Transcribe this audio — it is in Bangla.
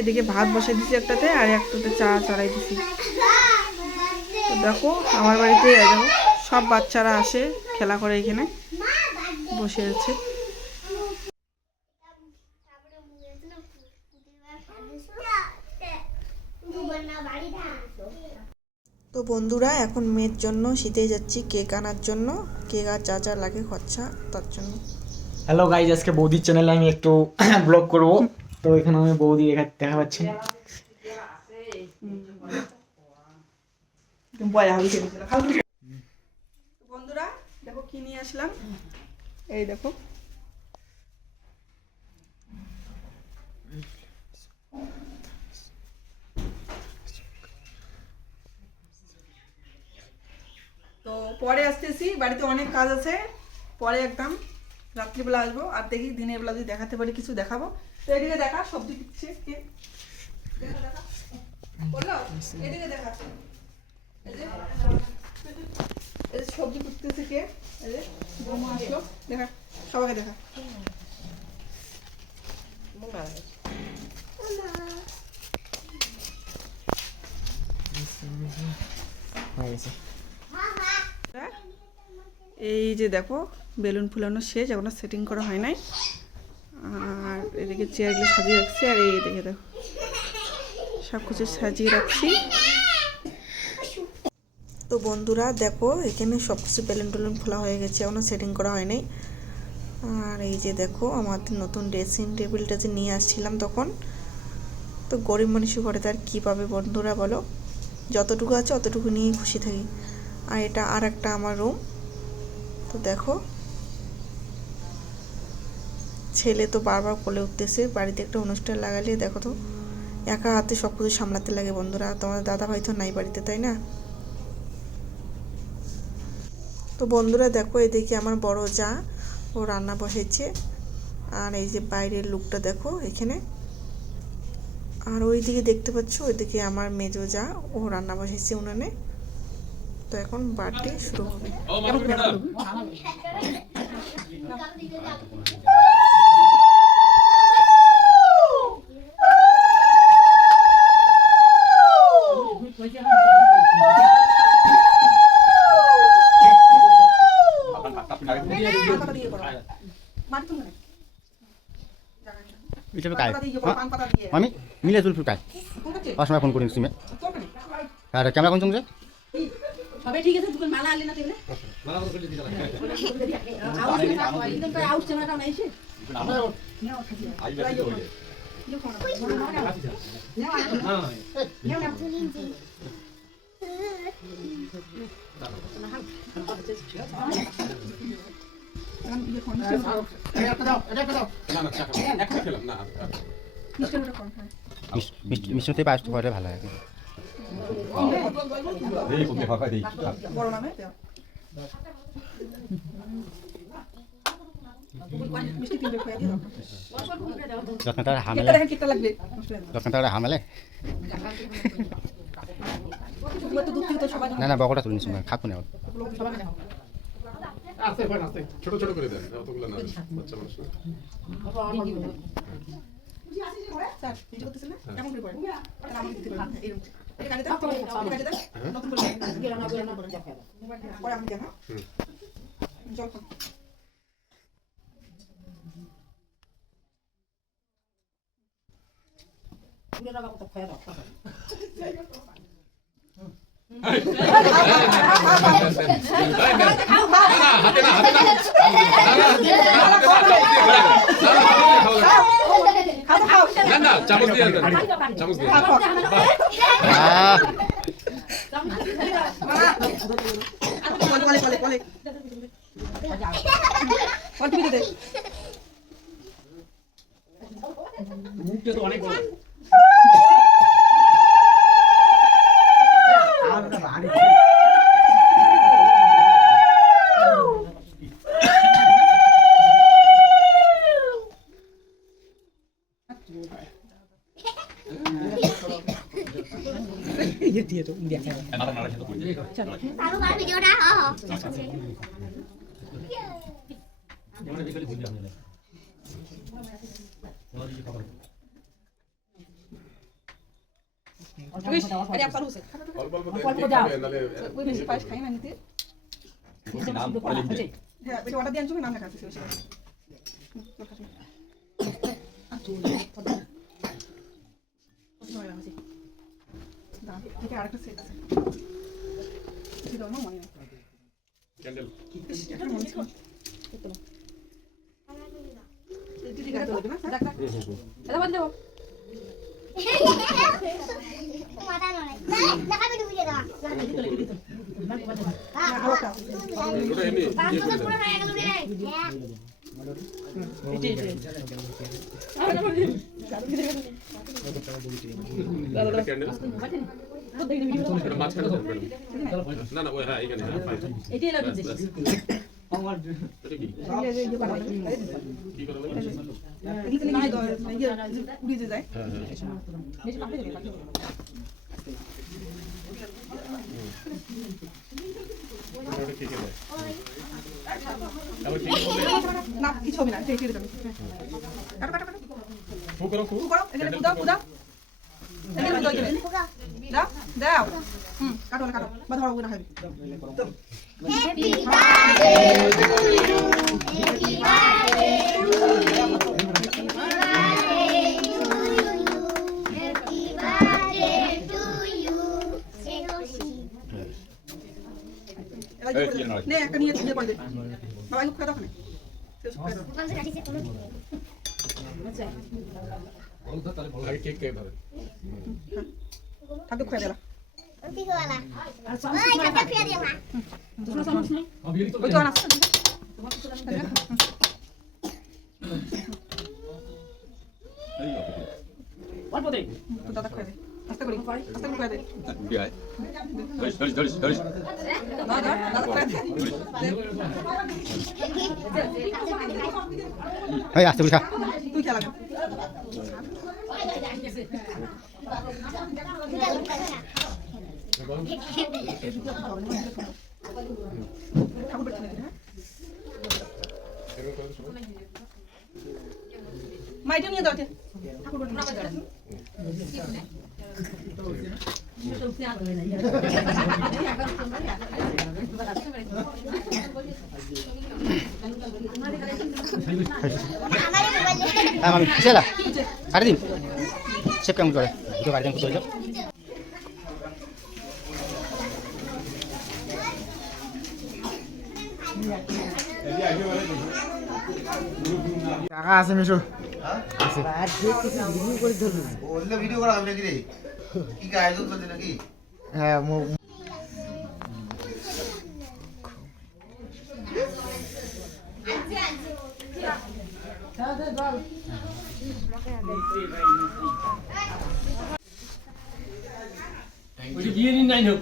এদিকে ভাত বসে দিছি একটাতে, আর একটাতে চা চড়াই দিছি। তো দেখো আমার বাড়িতে দেখো সব বাচ্চারা আসে খেলা করে, এখানে বসে আছে। তো বন্ধুরা এখন মেয়ের জন্য শীতে যাচ্ছি কেক আনার জন্য, কেক আর যা যা লাগে খরচা তার জন্য। হ্যালো গাইজ, আজকে বৌদির চ্যানেলে আমি একটু ব্লগ করব। তো এখানে আমি বৌদি দেখা পাচ্ছি। বন্ধুরা দেখো কি নিয়ে আসলাম, এই দেখো তো পরে আসতেছি, বাড়িতে অনেক কাজ আছে, পরে একদম রাত্রিবেলা আসবো। আর দেখি দিনের বেলা যদি দেখাতে পারি কিছু দেখাবো। তো এদিকে দেখা সবজি দিচ্ছে কে, দেখা দেখা বললো, এদিকে দেখা এই যে সবজি কুটতেছে কে, এই যে বৌমা আসলো, দেখা সবাইকে দেখা। এই যে দেখো বেলুন ফুলানো শেষ, এখনো সেটিং করা হয় নাই। আর এদিকে চেয়ারগুলো সাজিয়ে রাখছি, আর এই দিকে দেখো সব কিছু সাজিয়ে রাখছি। তো বন্ধুরা দেখো এখানে সব কিছু বেলুন টেলুন খোলা হয়ে গেছে, এখনো সেটিং করা হয় নাই। আর এই যে দেখো আমাদের নতুন ড্রেসিং টেবিলটা যে নিয়ে আসছিলাম তখন, তো গরিব মানুষের ঘরে তার কী পাবে বন্ধুরা বলো, যতটুকু আছে অতটুকু নিয়েই খুশি থাকি। আর এটা আর একটা আমার রুম। তো দেখো ছেলে তো বারবার বলে উঠতেছে বাড়িতে একটা অনুষ্ঠান লাগালে, দেখো তো একা হাতে সব কিছু সামলাতে লাগে বন্ধুরা। তোমাদের দাদা ভাই তো নাই বাড়িতে, তাই না? তো বন্ধুরা দেখো এদিকে আমার বড় যা ও রান্না বসেছে, আর এই যে বাইরের লুকটা দেখো এখানে। আর ওই দিকে দেখতে পাচ্ছ ওইদিকে আমার মেজো যা ও রান্না বসেছে উনানে। তো এখন বার্থডে শুরু হবে। আমি মিলে জুলফি কাই সময় ফোন করি সিমে আর ক্যামেরা কোন চলছে সবাই ঠিক আছে দুটো মালা আনলে না তেলে মালা করে দিতে লাগে একদম আউট ক্যামেরাটা নাইছে মিষ্টি পাঁচ টাকা ভালো লাগে হামেলে না না বকটা তুলে নিচ্ছি খাকু নেওয়া ছোট ছোট করে দেন, অতগুলো না বাচ্চা মানুষ না। না চামচ দিয়ে দেন, চামচ দিয়ে মুখটা তো অনেক বড়। ये दिए तो इंडिया का নাড়া নাড়া খেতে পড়ে যায়। চলো তারও বার ভিডিওটা আমরা বিকেলে ঘুরে যাবো। বেশ, আরে আপনার হোসেন অল্প অল্প অল্প দেন, দাও। খাবে, নাহলে ওই বেশি পায়েস খাই না নিতে নাম লিখবে হ্যাঁ বেশি অর্ডার দিয়ে আনছো নাম লেখা আছে বেশি আরেকটা সেট আছে সেটা আমার মনে নেই ক্যান্ডেল এটা মনে ছিল দিদি গাছ দেবে না দেখ দেখ এটা বাদ দেবো মাথা নয় দেখাবে ডুবিয়ে দাও ওটা এমনি ইয়ে করে দেন। পুরো হয়ে গেল রে এটা ক্যান্ডেল এটা মাঝখানে দেন ম্যাডাম না না ওই হ্যাঁ এখানে হ্যাঁ ফাইন এটাই লাগবে এটা কি কি করে বলেন উড়িয়ে যায় হ্যাঁ হ্যাঁ বেশি পাপড়ি দেবে ওটা কি করে আবার কি করে না কিছু হবে না ঠিক আছে কাটো কাটো কাটো ফু করো ফু করো এখানে কুদাও কুদাও এখানে কুদাও এখানে দাও দাও কাটো কাটো বা ধরো ওটা হবে happy birthday to you happy birthday to you নে একটা নিয়ে দিয়ে করে দে বাবা একটু খাওয়া দাও না কত কাটিছে তুমি আগে কেক কে ধরে থাকতে খাওয়া দিলা কি হলা ওই কাটা ফিরে দিও না ওই তো না অল্প দে তো দাদা খাওয়া দে আস্তে করে খাওয়া দে বিয়াই ধরিস ধরিস ধরিস দাদা দাদা খাওয়া দে এই আসতে বলি খা তুই খেলা কর ঠাকুর বেঁচে নেই হ্যাঁ এরকম করে শুনো মাইটা নিয়ে দাও ঠাকুর বেঁচে হ্যাঁ মামি কিসে এলা কাটি দিন সেভ কেমন করে ভিডিও কাটি দেন কত টাকা আছে মিশু ওগুলো ভিডিও করা হবে নাকি রে কি আয়োজন করছে নাকি হ্যাঁ ওই গিয়ে নিন নাই হোক